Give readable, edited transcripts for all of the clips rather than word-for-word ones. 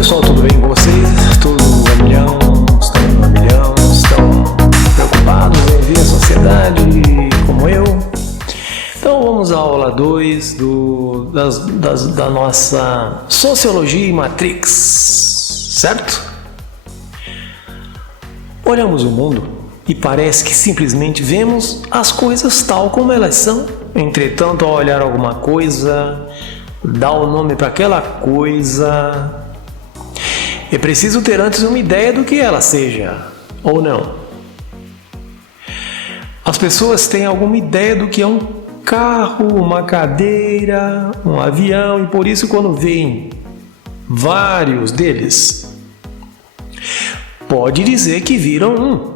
pessoal, tudo bem com vocês? Tudo a milhão? Estão a milhão? Estão preocupados em ver a sociedade como eu? Então vamos à aula 2 da nossa Sociologia e Matrix, certo? Olhamos o mundo e parece que simplesmente vemos as coisas tal como elas são. Entretanto, ao olhar alguma coisa, dar o nome para aquela coisa, é preciso ter antes uma ideia do que ela seja, ou não. As pessoas têm alguma ideia do que é um carro, uma cadeira, um avião, e por isso quando veem vários deles, pode dizer que viram um.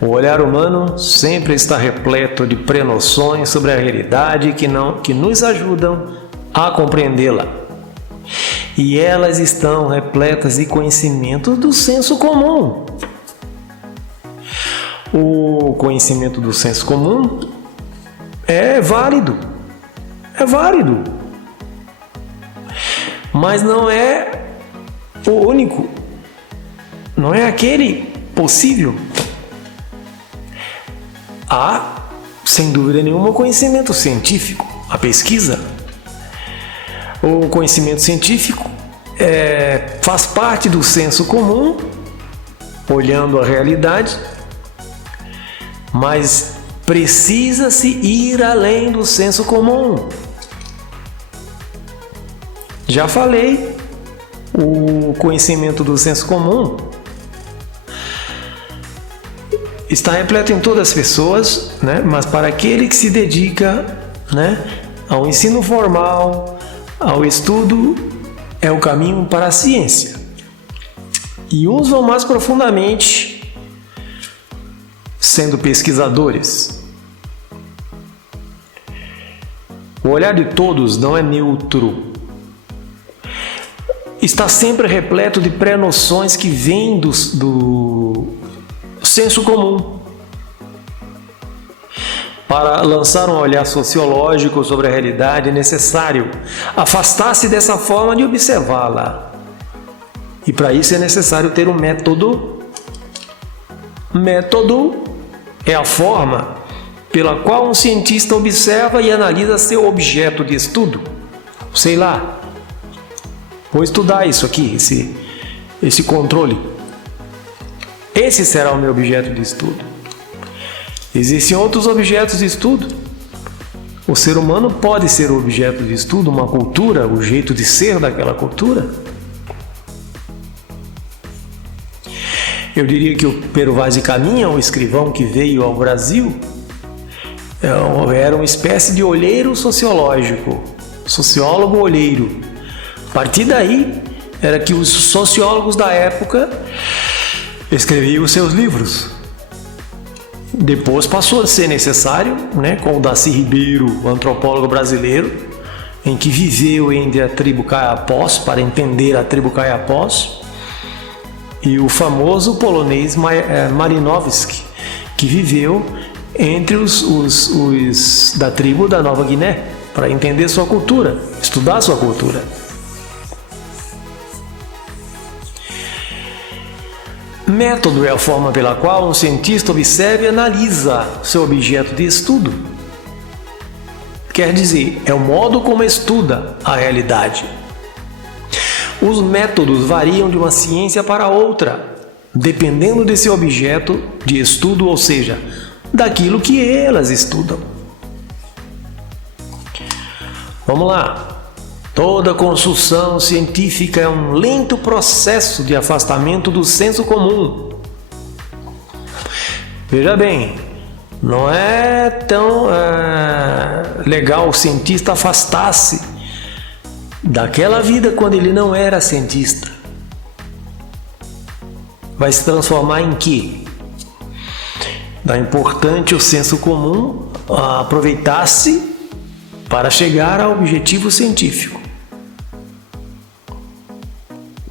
O olhar humano sempre está repleto de prenoções sobre a realidade que nos ajudam a compreendê-la. E elas estão repletas de conhecimento do senso comum. O conhecimento do senso comum é válido. Mas não é o único. Não é aquele possível. Há, sem dúvida nenhuma, o conhecimento científico, a pesquisa. O conhecimento científico faz parte do senso comum, olhando a realidade, mas precisa-se ir além do senso comum. Já falei, o conhecimento do senso comum está repleto em todas as pessoas, né? Mas para aquele que se dedica, né, ao ensino formal, ao estudo, é o caminho para a ciência. E uns vão mais profundamente, sendo pesquisadores. O olhar de todos não é neutro. Está sempre repleto de pré-noções que vêm do senso comum. Para lançar um olhar sociológico sobre a realidade é necessário afastar-se dessa forma de observá-la. E para isso é necessário ter um método. Método é a forma pela qual um cientista observa e analisa seu objeto de estudo. Sei lá, vou estudar isso aqui, esse controle. Esse será o meu objeto de estudo. Existem outros objetos de estudo. O ser humano pode ser o objeto de estudo, uma cultura, o jeito de ser daquela cultura. Eu diria que o Pero Vaz de Caminha, o escrivão que veio ao Brasil, era uma espécie de olheiro sociológico, sociólogo olheiro. A partir daí, era que os sociólogos da época escreviam os seus livros. Depois passou a ser necessário, né, com o Darcy Ribeiro, o antropólogo brasileiro, em que viveu entre a tribo Kayapós, para entender a tribo Kayapós, e o famoso polonês Malinowski, que viveu entre os da tribo da Nova Guiné, para entender sua cultura, estudar sua cultura. Método é a forma pela qual um cientista observa e analisa seu objeto de estudo. Quer dizer, é o modo como estuda a realidade. Os métodos variam de uma ciência para outra, dependendo desse objeto de estudo, ou seja, daquilo que elas estudam. Vamos lá. Toda construção científica é um lento processo de afastamento do senso comum. Veja bem, não é tão legal o cientista afastar-se daquela vida quando ele não era cientista. Vai se transformar em quê? É importante o senso comum aproveitar-se para chegar ao objetivo científico.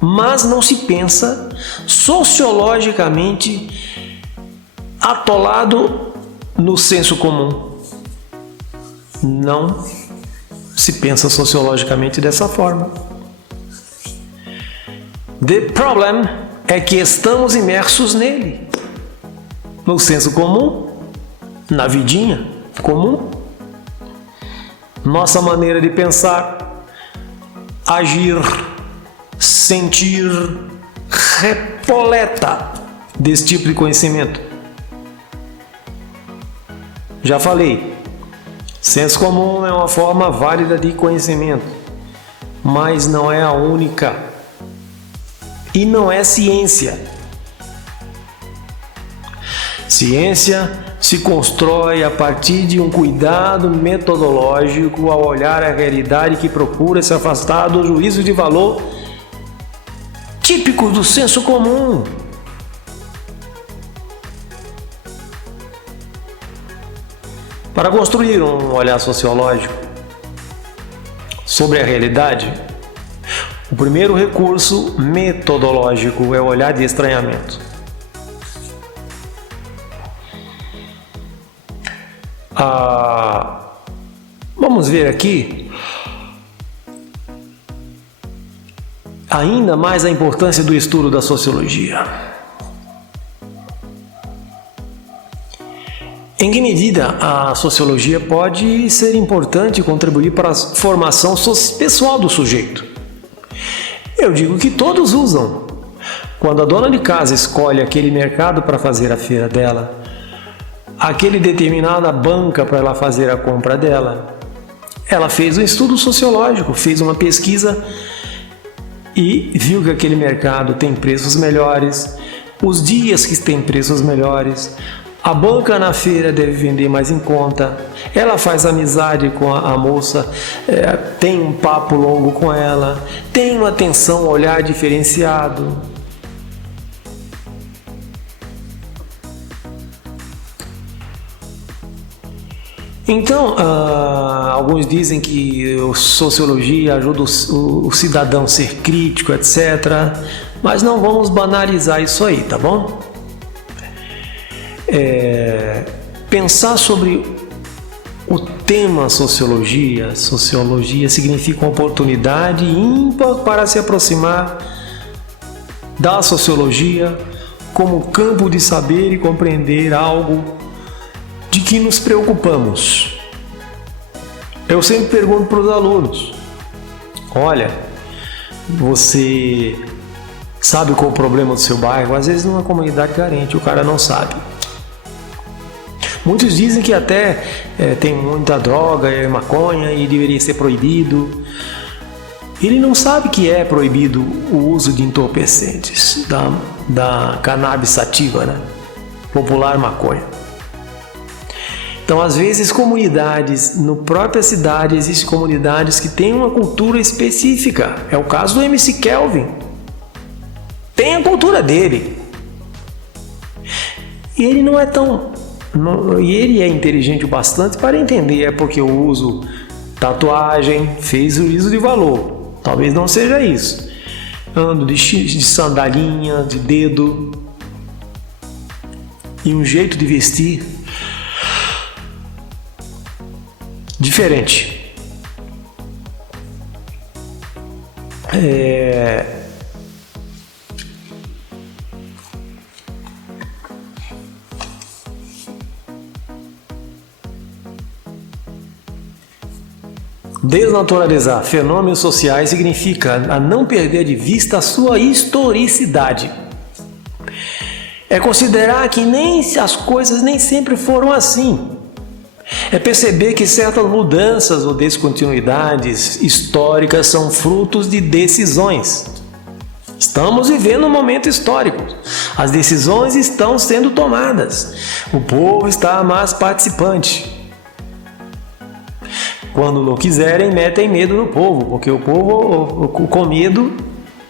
Mas não se pensa sociologicamente atolado no senso comum. Não se pensa sociologicamente dessa forma. The problem é que estamos imersos nele. No senso comum, na vidinha comum, nossa maneira de pensar, agir, sentir, repleta desse tipo de conhecimento. Já falei, senso comum é uma forma válida de conhecimento, mas não é a única. E não é ciência. Ciência se constrói a partir de um cuidado metodológico ao olhar a realidade que procura se afastar do juízo de valor típico do senso comum. Para construir um olhar sociológico sobre a realidade, o primeiro recurso metodológico é o olhar de estranhamento. Vamos ver aqui ainda mais a importância do estudo da sociologia. Em que medida a sociologia pode ser importante e contribuir para a formação pessoal do sujeito? Eu digo que todos usam. Quando a dona de casa escolhe aquele mercado para fazer a feira dela, aquele determinada banca para ela fazer a compra dela, ela fez um estudo sociológico, fez uma pesquisa e viu que aquele mercado tem preços melhores, os dias que tem preços melhores, a banca na feira deve vender mais em conta, ela faz amizade com a moça, tem um papo longo com ela, tem uma atenção, um olhar diferenciado. Então, alguns dizem que a sociologia ajuda o cidadão a ser crítico, etc. Mas não vamos banalizar isso aí, tá bom? Pensar sobre o tema sociologia significa uma oportunidade ímpar para se aproximar da sociologia como campo de saber e compreender algo de que nos preocupamos. Eu sempre pergunto para os alunos: olha, você sabe qual é o problema do seu bairro? Às vezes numa comunidade carente o cara não sabe. Muitos dizem que até tem muita droga, maconha e deveria ser proibido. Ele não sabe que é proibido o uso de entorpecentes, da cannabis sativa, né? Popular maconha. Então, às vezes, comunidades, na própria cidade, existem comunidades que têm uma cultura específica. É o caso do MC Kelvin. Tem a cultura dele. E ele não é tão... E ele é inteligente o bastante para entender, é porque eu uso tatuagem, fez juízo de valor. Talvez não seja isso. Ando de sandalinha, de dedo. E um jeito de vestir diferente. Desnaturalizar fenômenos sociais significa a não perder de vista a sua historicidade. É considerar que as coisas nem sempre foram assim. É perceber que certas mudanças ou descontinuidades históricas são frutos de decisões. Estamos vivendo um momento histórico. As decisões estão sendo tomadas. O povo está mais participante. Quando não quiserem, metem medo no povo, porque o povo com medo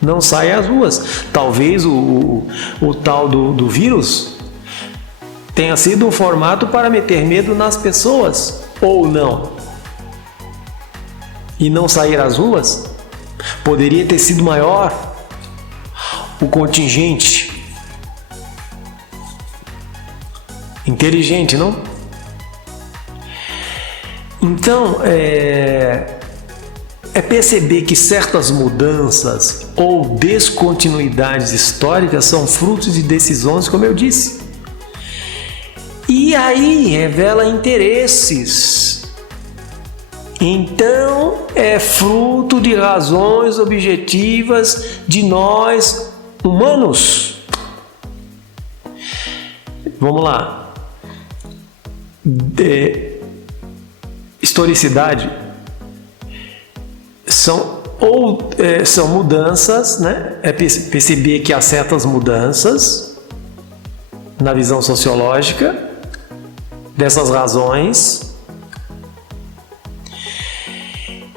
não sai às ruas. Talvez o tal do vírus tenha sido um formato para meter medo nas pessoas, ou não. E não sair às ruas? Poderia ter sido maior o contingente. Inteligente, não? Então, é perceber que certas mudanças ou descontinuidades históricas são frutos de decisões, como eu disse. E aí revela interesses. Então é fruto de razões objetivas de nós humanos. Vamos lá. Historicidade são mudanças, né? É perceber que há certas mudanças na visão sociológica dessas razões,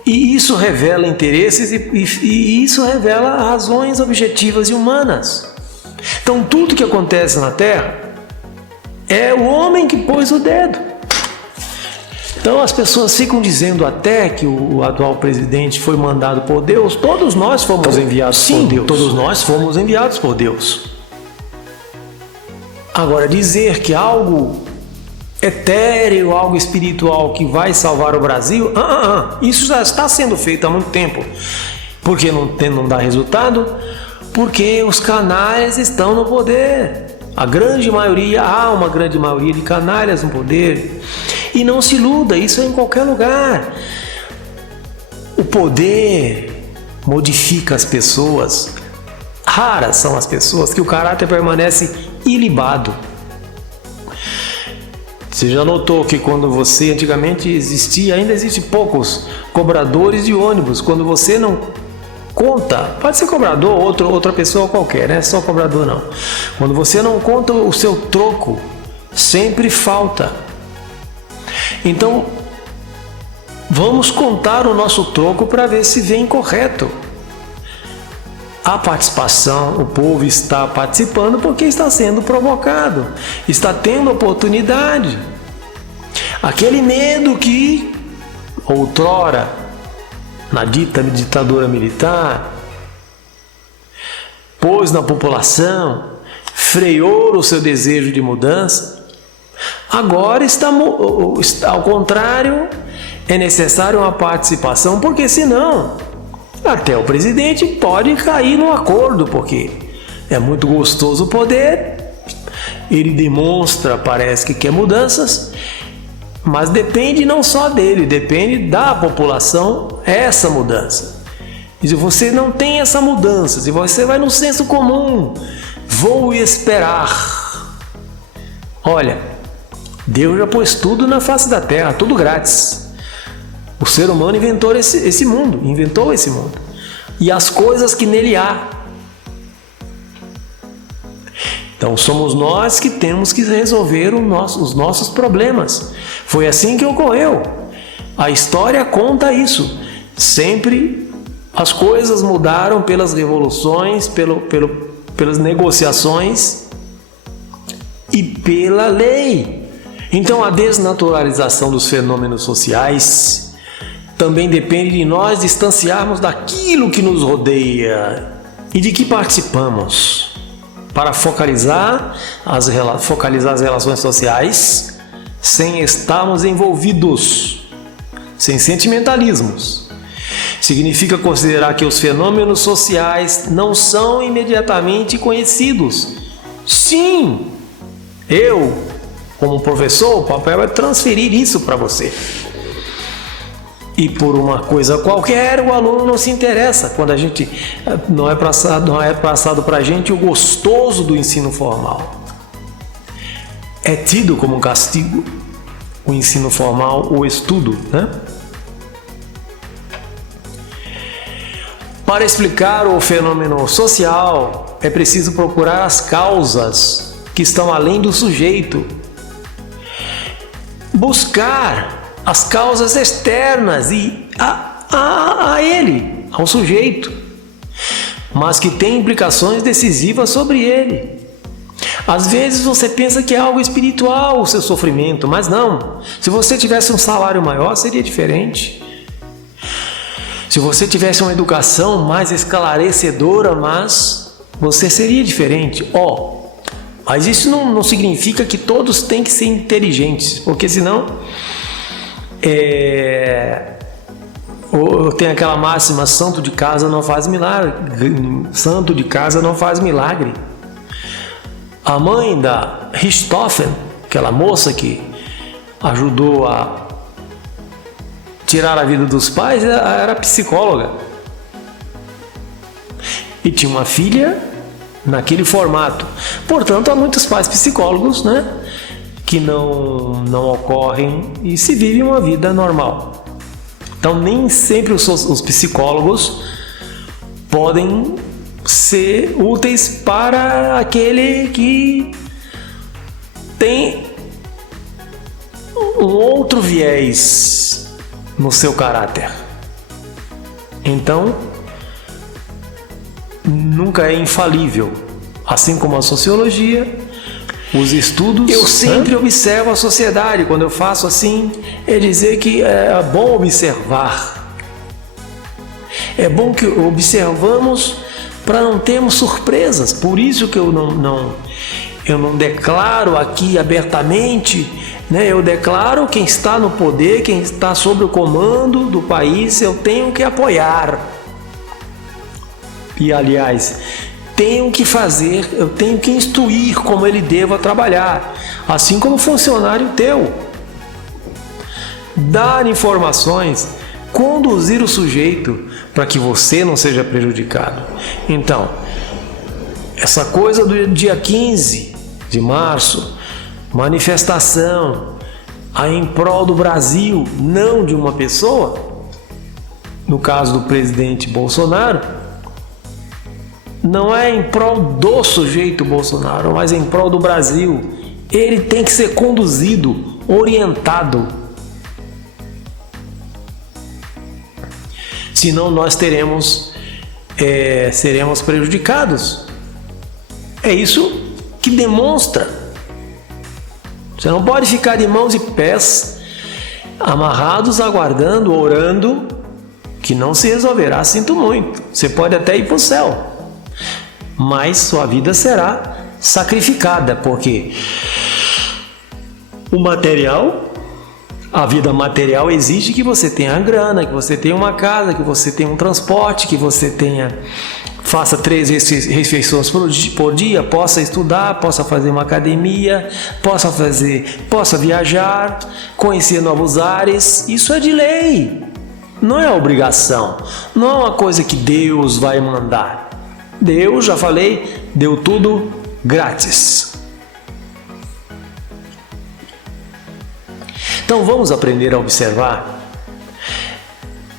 e isso revela interesses e isso revela razões objetivas e humanas. Então tudo que acontece na Terra é o homem que pôs o dedo. Então as pessoas ficam dizendo até que o atual presidente foi mandado por Deus. Todos nós fomos enviados por Deus. Todos nós fomos enviados por Deus. Agora, dizer que algo etéreo, algo espiritual que vai salvar o Brasil, isso já está sendo feito há muito tempo. Por que não dá resultado? Porque os canalhas estão no poder. Há uma grande maioria de canalhas no poder. E não se iluda, isso é em qualquer lugar. O poder modifica as pessoas. Raras são as pessoas que o caráter permanece ilibado. Você já notou que quando você, antigamente ainda existe poucos cobradores de ônibus, quando você não conta, pode ser cobrador, outra pessoa qualquer, não é só cobrador não. Quando você não conta o seu troco, sempre falta. Então, vamos contar o nosso troco para ver se vem correto. A participação, o povo está participando porque está sendo provocado, está tendo oportunidade. Aquele medo que outrora, na ditadura militar, pôs na população, freou o seu desejo de mudança, agora está ao contrário, é necessário uma participação, porque senão até o presidente pode cair num acordo, porque é muito gostoso o poder, ele demonstra, parece que quer mudanças, mas depende não só dele, depende da população essa mudança. E se você não tem essa mudança, se você vai no senso comum, vou esperar. Olha, Deus já pôs tudo na face da terra, tudo grátis. O ser humano inventou esse mundo. E as coisas que nele há. Então somos nós que temos que resolver os nossos problemas. Foi assim que ocorreu. A história conta isso. Sempre as coisas mudaram pelas revoluções, pelas negociações e pela lei. Então a desnaturalização dos fenômenos sociais também depende de nós distanciarmos daquilo que nos rodeia e de que participamos, para focalizar as relações sociais sem estarmos envolvidos, sem sentimentalismos. Significa considerar que os fenômenos sociais não são imediatamente conhecidos. Sim, eu, como professor, o papel é transferir isso para você. E por uma coisa qualquer, o aluno não se interessa quando a gente não é passado para a gente o gostoso do ensino formal. É tido como um castigo o ensino formal, o estudo, né? Para explicar o fenômeno social, é preciso procurar as causas que estão além do sujeito. Buscar as causas externas e a ele, ao sujeito, mas que tem implicações decisivas sobre ele. Às vezes você pensa que é algo espiritual o seu sofrimento, mas não. Se você tivesse um salário maior, seria diferente. Se você tivesse uma educação mais esclarecedora, mas você seria diferente. Mas isso não significa que todos têm que ser inteligentes, porque senão Ou tem aquela máxima, santo de casa não faz milagre. Santo de casa não faz milagre. A mãe da Richthofen, aquela moça que ajudou a tirar a vida dos pais, era psicóloga. E tinha uma filha naquele formato. Portanto, há muitos pais psicólogos, né, que não ocorrem e se vivem uma vida normal. Então, nem sempre os psicólogos podem ser úteis para aquele que tem um outro viés no seu caráter. Então, nunca é infalível. Assim como a sociologia, os estudos... Eu sempre observo a sociedade. Quando eu faço assim, é dizer que é bom observar. É bom que observamos para não termos surpresas. Por isso que eu não declaro aqui abertamente, né? Eu declaro quem está no poder, quem está sob o comando do país, eu tenho que apoiar. E, aliás, tenho que fazer, eu tenho que instruir como ele deva trabalhar, assim como funcionário teu. Dar informações, conduzir o sujeito para que você não seja prejudicado. Então, essa coisa do dia 15 de março, manifestação em prol do Brasil, não de uma pessoa, no caso do presidente Bolsonaro, não é em prol do sujeito Bolsonaro, mas em prol do Brasil. Ele tem que ser conduzido, orientado. Senão nós seremos prejudicados. É isso que demonstra. Você não pode ficar de mãos e pés amarrados, aguardando, orando, que não se resolverá. Sinto muito. Você pode até ir para o céu, mas sua vida será sacrificada, porque o material, a vida material exige que você tenha grana, que você tenha uma casa, que você tenha um transporte, que você faça 3 refeições por dia, possa estudar, possa fazer uma academia, possa viajar, conhecer novos ares. Isso é de lei, não é obrigação, não é uma coisa que Deus vai mandar. Deus, já falei, deu tudo grátis. Então vamos aprender a observar.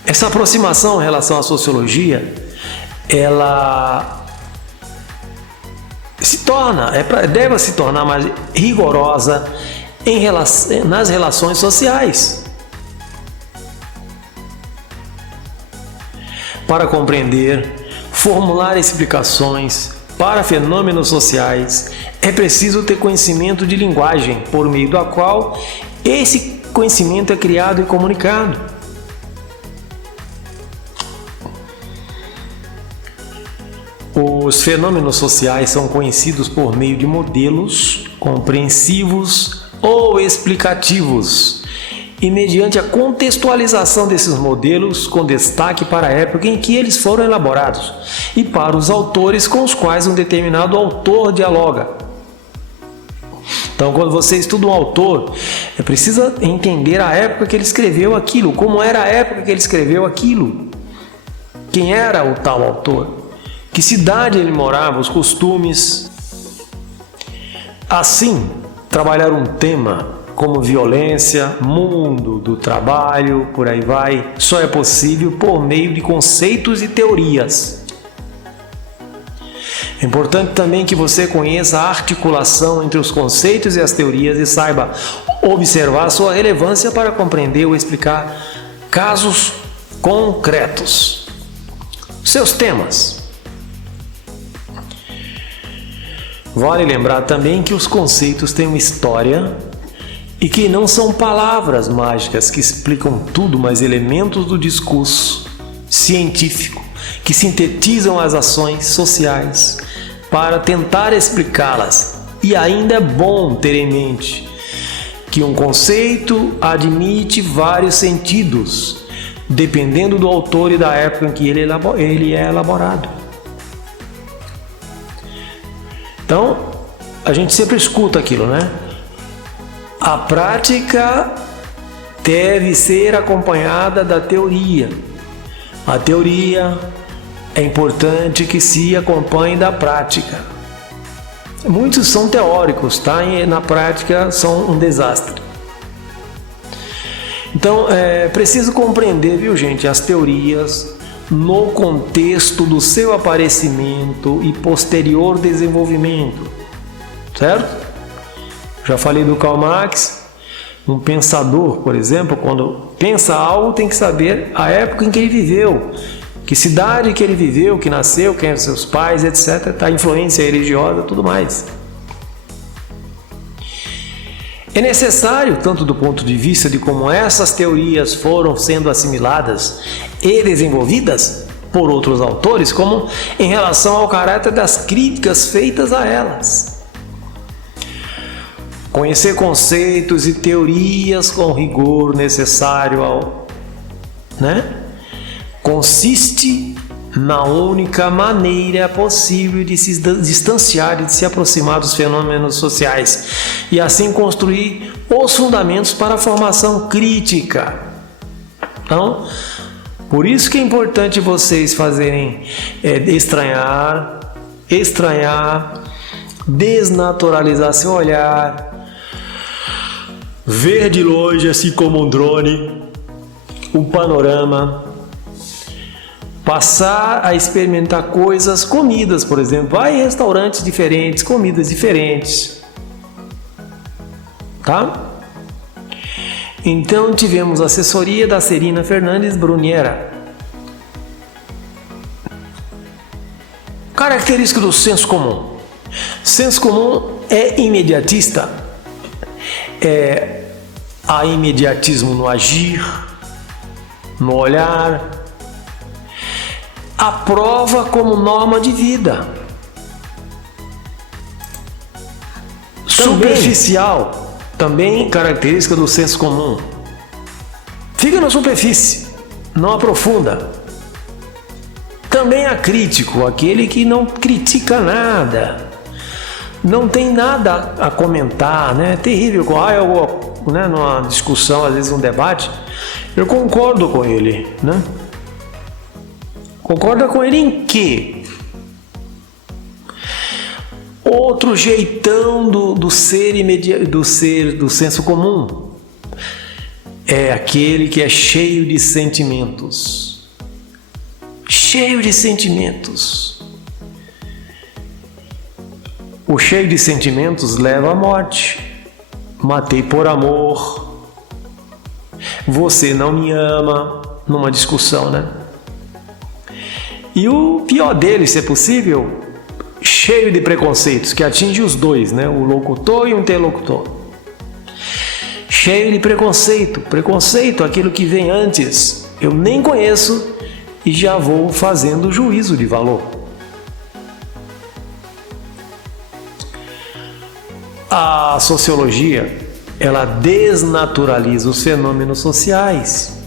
Essa aproximação em relação à sociologia, ela deve se tornar mais rigorosa nas relações sociais. Para compreender, formular explicações para fenômenos sociais, é preciso ter conhecimento de linguagem, por meio da qual esse conhecimento é criado e comunicado. Os fenômenos sociais são conhecidos por meio de modelos compreensivos ou explicativos, e mediante a contextualização desses modelos, com destaque para a época em que eles foram elaborados e para os autores com os quais um determinado autor dialoga. Então, quando você estuda um autor, é preciso entender a época que ele escreveu aquilo, como era a época que ele escreveu aquilo, quem era o tal autor, que cidade ele morava, os costumes. Assim, trabalhar um tema como violência, mundo do trabalho, por aí vai, só é possível por meio de conceitos e teorias. É importante também que você conheça a articulação entre os conceitos e as teorias e saiba observar sua relevância para compreender ou explicar casos concretos. Seus temas. Vale lembrar também que os conceitos têm uma história e que não são palavras mágicas que explicam tudo, mas elementos do discurso científico que sintetizam as ações sociais para tentar explicá-las. E ainda é bom ter em mente que um conceito admite vários sentidos, dependendo do autor e da época em que ele é elaborado. Então, a gente sempre escuta aquilo, né? A prática deve ser acompanhada da teoria. A teoria é importante que se acompanhe da prática. Muitos são teóricos, tá? E na prática são um desastre. Então, é preciso compreender, viu, gente, as teorias no contexto do seu aparecimento e posterior desenvolvimento, certo? Já falei do Karl Marx, um pensador, por exemplo, quando pensa algo tem que saber a época em que ele viveu, que cidade que ele viveu, que nasceu, quem são seus pais, etc. A influência religiosa, tudo mais. É necessário, tanto do ponto de vista de como essas teorias foram sendo assimiladas e desenvolvidas por outros autores, como em relação ao caráter das críticas feitas a elas. Conhecer conceitos e teorias com o rigor necessário consiste na única maneira possível de se distanciar e de se aproximar dos fenômenos sociais e assim construir os fundamentos para a formação crítica. Então, por isso que é importante vocês fazerem estranhar, desnaturalizar seu olhar, ver de longe assim como um drone, um panorama, passar a experimentar comidas, por exemplo, vai em restaurantes diferentes, comidas diferentes, tá? Então tivemos a assessoria da Serina Fernandes Bruniera. Característica do senso comum. Senso comum é imediatista. Há imediatismo no agir, no olhar. A prova como norma de vida. Superficial, também característica do senso comum. Fica na superfície, não aprofunda. Também acrítico, aquele que não critica nada, não tem nada a comentar, né? É terrível. Numa discussão, às vezes um debate, eu concordo com ele, né? Concorda com ele em quê? Outro jeitão do senso comum é aquele que é cheio de sentimentos. Cheio de sentimentos. O cheio de sentimentos leva à morte. Matei por amor. Você não me ama. Numa discussão, né? E o pior dele, se é possível, cheio de preconceitos, que atinge os dois, né? O locutor e o interlocutor. Cheio de preconceito. Preconceito, aquilo que vem antes. Eu nem conheço e já vou fazendo juízo de valor. A sociologia, ela desnaturaliza os fenômenos sociais.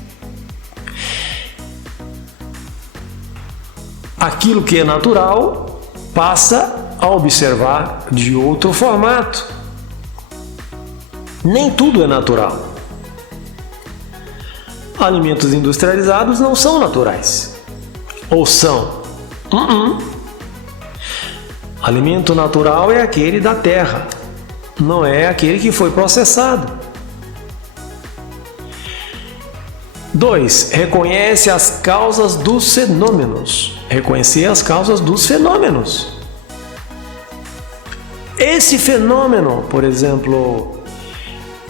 Aquilo que é natural passa a observar de outro formato. Nem tudo é natural. Alimentos industrializados não são naturais. Ou são? Alimento natural é aquele da terra, não é aquele que foi processado. 2. Reconhece as causas dos fenômenos. Reconhecer as causas dos fenômenos. Esse fenômeno, por exemplo,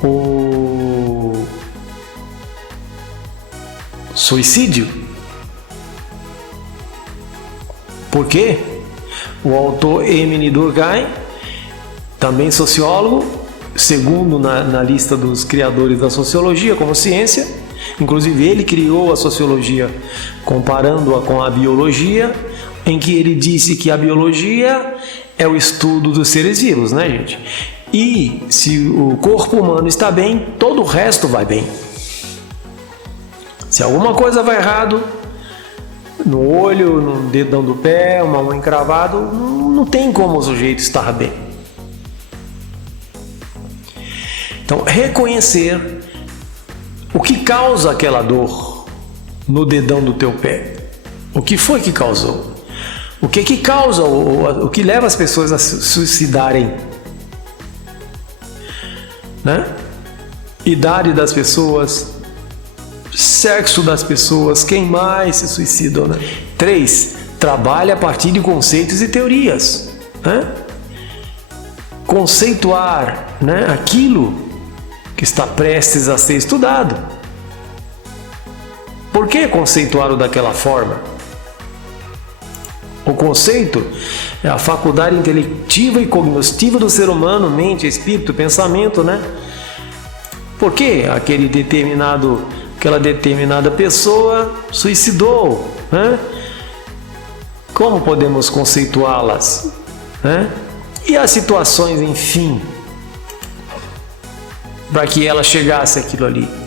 o suicídio. Por quê? O autor Emile Durkheim, também sociólogo, segundo na lista dos criadores da sociologia como ciência, inclusive ele criou a sociologia comparando-a com a biologia, em que ele disse que a biologia é o estudo dos seres vivos, né, gente? E se o corpo humano está bem, todo o resto vai bem. Se alguma coisa vai errado, no olho, no dedão do pé, uma mão encravada, não tem como o sujeito estar bem. Então, reconhecer o que causa aquela dor no dedão do teu pé. O que foi que causou? O que causa, o que leva as pessoas a se suicidarem? Né? Idade das pessoas, sexo das pessoas, quem mais se suicidou, né? 3. Trabalha a partir de conceitos e teorias, né? Conceituar, né, aquilo que está prestes a ser estudado. Por que conceituá-lo daquela forma? O conceito é a faculdade intelectiva e cognitiva do ser humano, mente, espírito, pensamento, né? Por que aquela determinada pessoa suicidou, né? Como podemos conceituá-las, né? E as situações, enfim, para que ela chegasse àquilo ali.